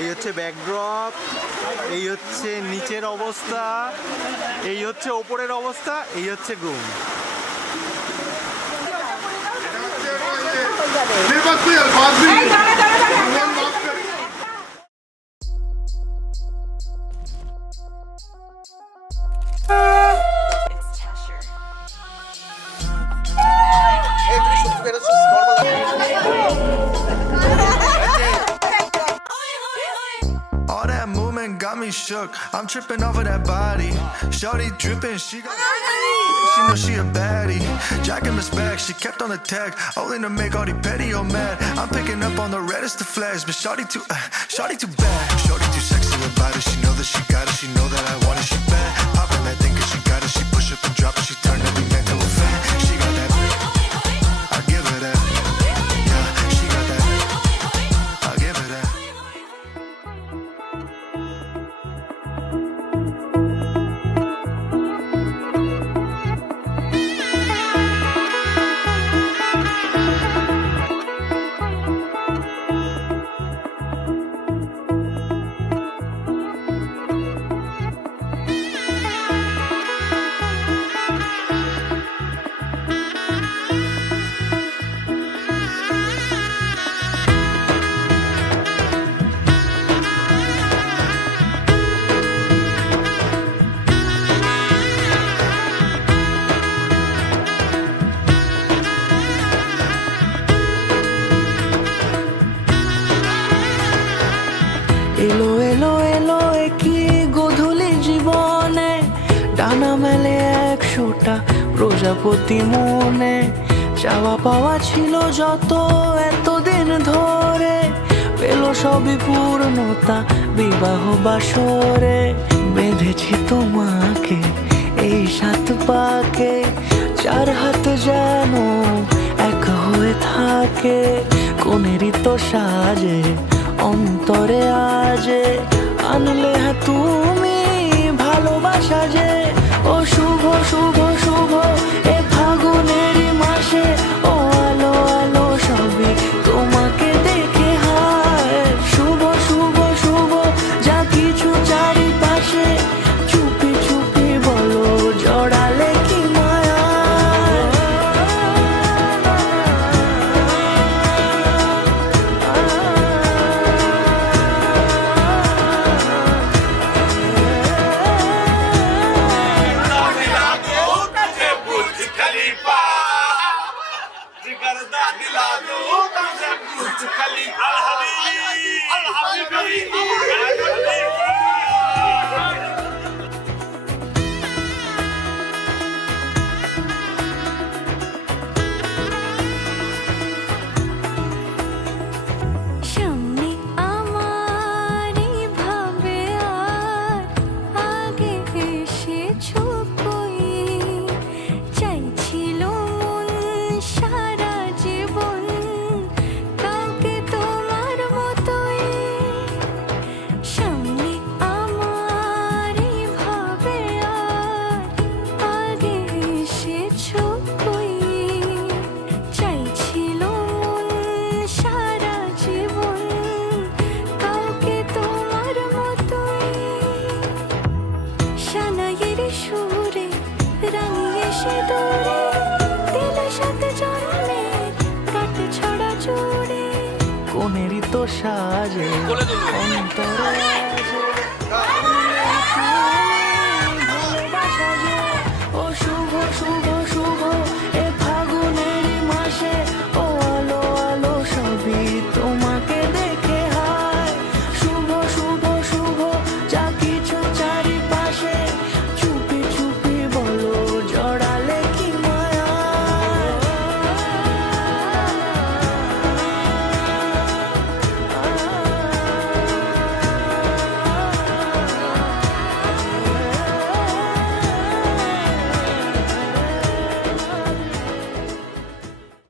এই হচ্ছে ব্যাকড্রপ, এই হচ্ছে নিচের অবস্থা, এই হচ্ছে ওপরের অবস্থা, এই হচ্ছে groom. All that movement got me shook. I'm tripping off of that body. Shorty dripping, she got. She know she a baddie. Jacking Miss back, she kept on the tag. Only to make all the petty or mad. I'm picking up on the reddest of flags, but shorty too bad. Shorty too sexy about it. She know that she got it. She know that I want it. She bad. Popping that thing 'cause she got it. She push up and drop it. She turn every man to a fan. She got that. I give her that. Yeah, she got that. I give her that. এলো এলো এলো কি গোধূলি জীবনে, ডানা মেলে 100টা প্রজাপতি মনে। চাওয়া পাওয়া ছিল যত এতদিন ধরে, পেল সবই পূর্ণতা বিবাহ বাসরে। বেঁধেছি তোমাকে এই 7 পাকে, 4 হাত যেন এক হয়ে থাকে। কোনেরই তো সাজে অন্তরে আজে, আনলে তুমি ভালোবাসা যে। ও শুভ শুভ শুভ এ ফাগুনেরই মাসে, ও আলো আলো সবই তোমাকে দেখে হায়। শুভ শুভ শুভ যা কিছু চারিপাশে, চুপি চুপি বলো জড়ালে কি মায়া। সামনে আমারই ভাবে আর আগে এসেছো কই, চাইছিল মন সারা জীবন কাউকে তোমার মতোই। সামনে আমারই ভাবে আর আগে এসেছো কই, চাইছিল মন সারা জীবন কাউকে তোমার মতোই। সানাইয়ের সুরে রাঙিয়ে সে দূরে, দিলে সাথে জন্মে কাটে ছড়া জোরে। কোনেরই তো সাজে অন্তরে